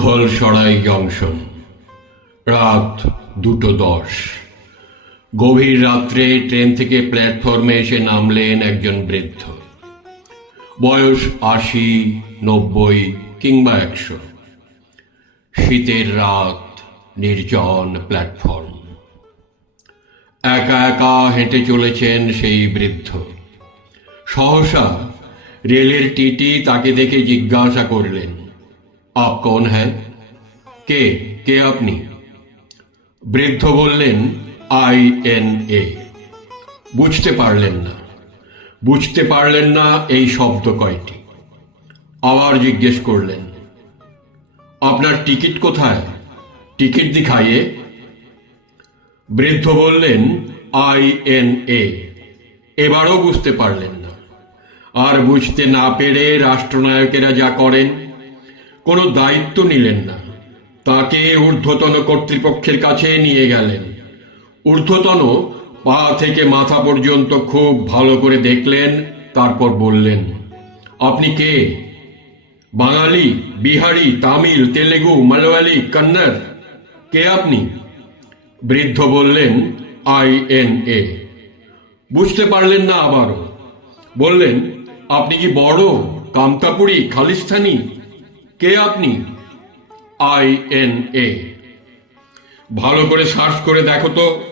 মুঘল সরাই জংশন রাত দুটো দশ। গভীর রাত্রে ট্রেন থেকে প্ল্যাটফর্মে এসে নামলেন একজন বৃদ্ধ। বয়স আশি, নব্বই কিংবা একশো। শীতের রাত, নির্জন প্ল্যাটফর্ম। একা একা হেঁটে চলেছেন সেই বৃদ্ধ। সহসা রেলের টিটি তাকে দেখে জিজ্ঞাসা করলেন আপ কौन হ্যাঁ কে কে আপনি বৃদ্ধ বললেন আই এন এ বুঝতে পারলেন না। বুঝতে পারলেন না এই শব্দ কয়টি। আবার জিজ্ঞেস করলেন, আপনার টিকিট কোথায়? টিকিট দিখাইয়ে? বৃদ্ধ বললেন আই এন এ এবারও বুঝতে পারলেন না। আর বুঝতে না পেরে রাষ্ট্রনায়কেরা যা করেন কোনো দায়িত্ব নিলেন না। তাকে ঊর্ধ্বতন কর্তৃপক্ষের কাছে নিয়ে গেলেন। ঊর্ধ্বতন পা থেকে মাথা পর্যন্ত খুব ভালো করে দেখলেন, তারপর বললেন, আপনি কে? বাঙালি, বিহারি, তামিল, তেলেগু, মালয়ালি, কন্নড়? কে আপনি? বৃদ্ধ বললেন, আই এন এ। বুঝতে পারলেন না আবারও। বললেন, আপনি কি বড়, কামতাপুরি, খালিস্তানি? কে আপনি? I N A. ভালো করে সার্চ করে দেখো তো,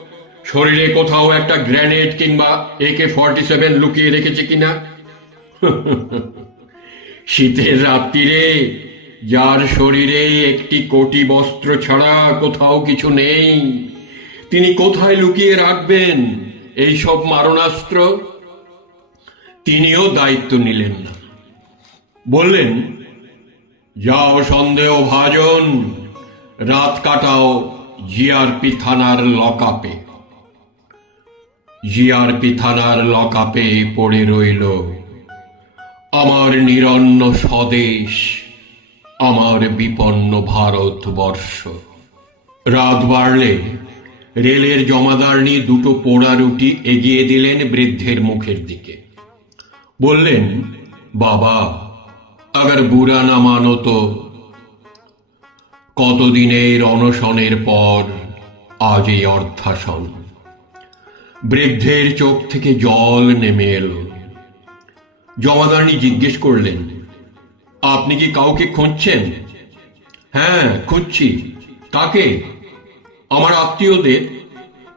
শরীরে কোথাও একটা গ্র্যানেড কিংবা একে ফর্টি সেভেন লুকিয়ে রেখেছে কিনা? শীতের রাত্রিরে, যার শরীরে একটি কোটি বস্ত্র ছাড়া কোথাও কিছু নেই, তিনি কোথায় লুকিয়ে রাখবেন এই সব মারণাস্ত্র? তিনিও দায়িত্ব নিলেন না। বললেন যাও সন্দেহ ভাজন, রাত কাটাও জিআরপি থানার লকআপে জিআরপি থানার লকআপে পড়ে রইল আমার নিরন্ন স্বদেশ, আমার বিপন্ন ভারতবর্ষ। রাত বাড়লে রেলের জমাদারনি দুটো পোড়া রুটি এগিয়ে দিলেন বৃদ্ধের মুখের দিকে। বললেন, বাবা আগার বুড়া না মানো তো কতদিনের অনশনের পর আজ এই অর্থাসন বৃদ্ধের চোখ থেকে জল নেমে এলো। জমাদারনি জিজ্ঞেস করলেন, আপনি কি কাউকে খুঁজছেন? হ্যাঁ খুঁজছি। কাকে? আমার আত্মীয়দের।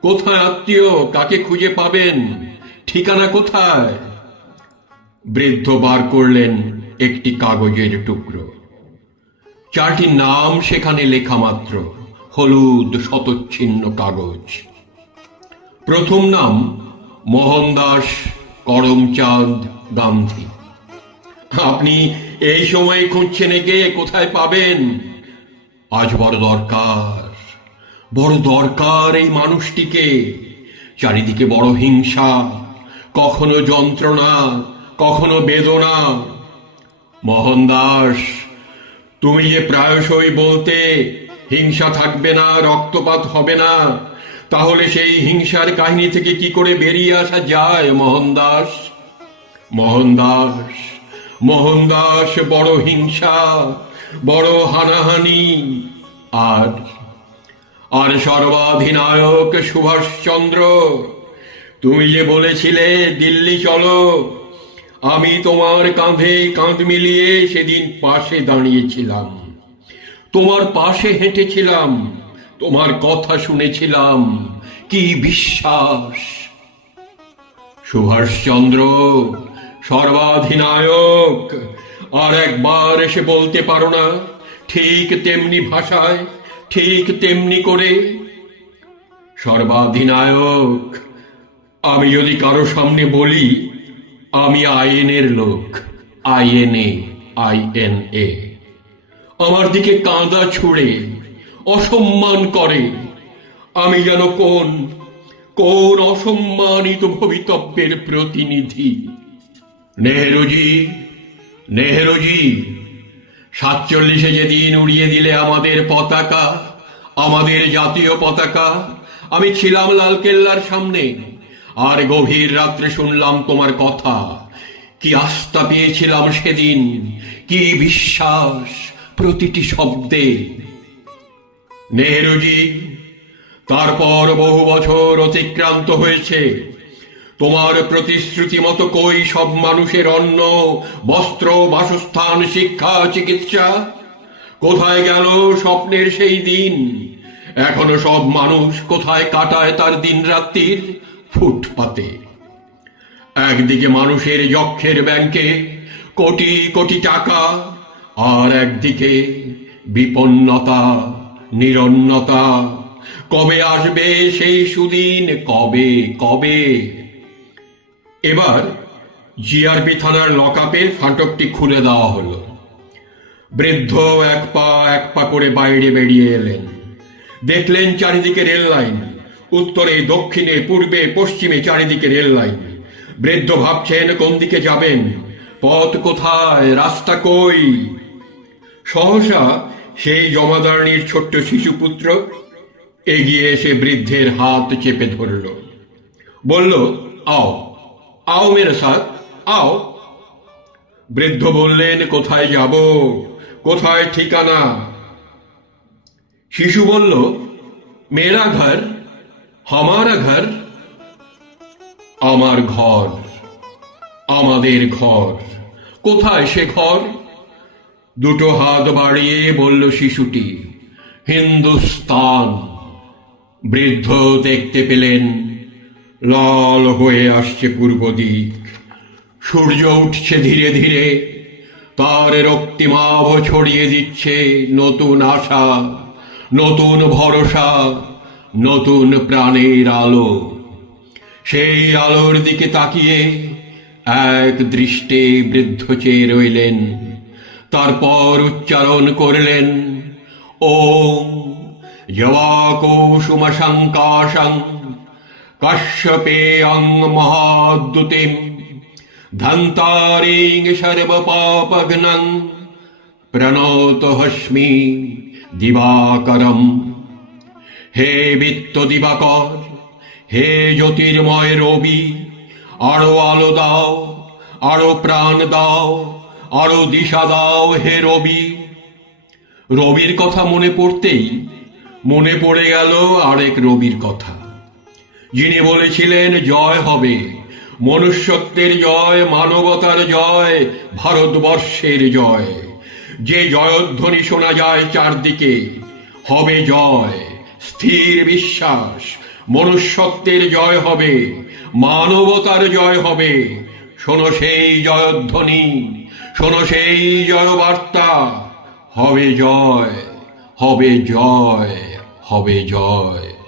কোথায় আত্মীয়? কাকে খুঁজে পাবেন? ঠিকানা কোথায়? বৃদ্ধ বার করলেন একটি কাগজের টুকরো। চারটি নাম সেখানে লেখা মাত্র, হলুদ শতচ্ছিন্ন কাগজ। প্রথম নাম মোহনদাস করমচাঁদ গান্ধী। আপনি এই সময় খুঁজছেন একে, কোথায় পাবেন? আজ বড় দরকার বড় দরকার এই মানুষটিকে। চারিদিকে বড় হিংসা, কখনো যন্ত্রণা, কখনো বেদনা। মোহনদাস, তুমি যে প্রায়শই বলতে হিংসা থাকবে না, রক্তপাত হবে না, তাহলে সেই হিংসার কাহিনী থেকে কি করে বেরিয়ে আসা যায়, মোহনদাস? মোহনদাস মোহনদাস, বড় হিংসা, বড় হানাহানি। আর আর সর্বাধিনায়ক সুভাষচন্দ্র, তুমি যে বলেছিলে দিল্লি চলো আমি তোমার কাঁধে কাঁধ মিলিয়ে সেদিন পাশে দাঁড়িয়েছিলাম। তোমার পাশে হেঁটেছিলাম, তোমার কথা শুনেছিলাম। কি বিশ্বাস? সুভাষচন্দ্র, সর্বাধিনায়ক, আর একবার এসে বলতে পারো না, ঠিক তেমনি ভাষায়, ঠিক তেমনি করে। সর্বাধিনায়ক, আমি যদি কারও সামনে বলি আমি আইএনের লোক। INA I N. আমার দিকে কাঁদা ছুঁড়ে, অসম্মান করে। আমি যেন কোন কোন অসম্মানিত ভবিতব্যের প্রতিনিধি? নেহরুজি নেহরুজি, সাতচল্লিশে যেদিন উড়িয়ে দিলে আমাদের পতাকা, আমাদের জাতীয় পতাকা, আমি ছিলাম লালকেল্লার সামনে। আর গভীর রাত্রে শুনলাম তোমার কথা। কি আস্থা পেয়েছিলাম সেদিন? কি বিশ্বাস প্রতিটি শব্দে? নেহরুজি, তারপর বহু বছর অতিক্রান্ত হয়েছে। তোমার প্রতিশ্রুতি মতো কই সব মানুষের অন্ন, বস্ত্র, বাসস্থান, শিক্ষা, চিকিৎসা? কোথায় গেল স্বপ্নের সেই দিন? এখনও সব মানুষ কোথায় কাটায় তার দিন রাত্রির ফুটপাতে। একদিকে মানুষের যক্ষের ব্যাংকে কোটি কোটি টাকা, আর একদিকে বিপন্নতা, নিরন্নতা। কবে আসবে সেই সুদিন, কবে কবে? এবার জিআরপি থানার লকআপের ফাটকটি খুলে দেওয়া হলো। বৃদ্ধ এক পা এক পা করে বাইরে বেরিয়ে এলেন। দেখলেন চারিদিকে রেল লাইন। উত্তরে, দক্ষিণে, পূর্বে, পশ্চিমে চারিদিকে রেল লাইন। বৃদ্ধ ভাবছেন, কোন দিকে যাবেন? পথ কোথায়? রাস্তা কই? সহসা সেই জমাদারনির ছোট্ট শিশুপুত্র এগিয়ে এসে বৃদ্ধের হাত চেপে ধরল। বলল, আও আও মেরে সাথ, আও। বৃদ্ধ বললেন, কোথায় যাব? কোথায় ঠিকানা? শিশু বলল, মেরা ঘর হামারা ঘর আমার ঘর আমাদের ঘর কোথায় সে ঘর দুটো হাত বাড়িয়ে বলল শিশুটি হিন্দুস্তান বৃদ্ধ দেখতে পেলেন, লাল হয়ে আসছে পূর্ব দিক। সূর্য উঠছে ধীরে ধীরে, তার রক্তিমাভ ছড়িয়ে দিচ্ছে নতুন আশা, নতুন ভরসা। নতুন প্রাণের আলো। সেই আলোর দিকে তাকিয়ে এক দৃষ্টে বৃদ্ধ চেয়ে রইলেন। তারপর উচ্চারণ করলেন, ওম জবাকুসুম শঙ্কাশং কাশ্যপেয়ং মহাদ্যুতিম ধন্তারিং সর্বপাপঘ্নং প্রণত হস্মি দিবাকরম। হে বিত্ত দিবাকর, হে জ্যোতির্ময় রবি, আরও আলো দাও, আরও প্রাণ দাও, আরও দিশা দাও হে রবি। রবির কথা মনে পড়তেই মনে পড়ে গেল আরেক রবির কথা। যিনি বলেছিলেন, জয় হবে। মনুষ্যত্বের জয়, মানবতার জয়, ভারতবর্ষের জয়। যে জয়ধ্বনি শোনা যায় চারদিকে, হবে জয়। স্থির বিশ্বাস। মনুষ্যত্বের জয় হবে, মানবতার জয় হবে। শোনো সেই জয়ধ্বনি, শোনো সেই জয়বার্তা। হবে জয় হবে জয় হবে জয়।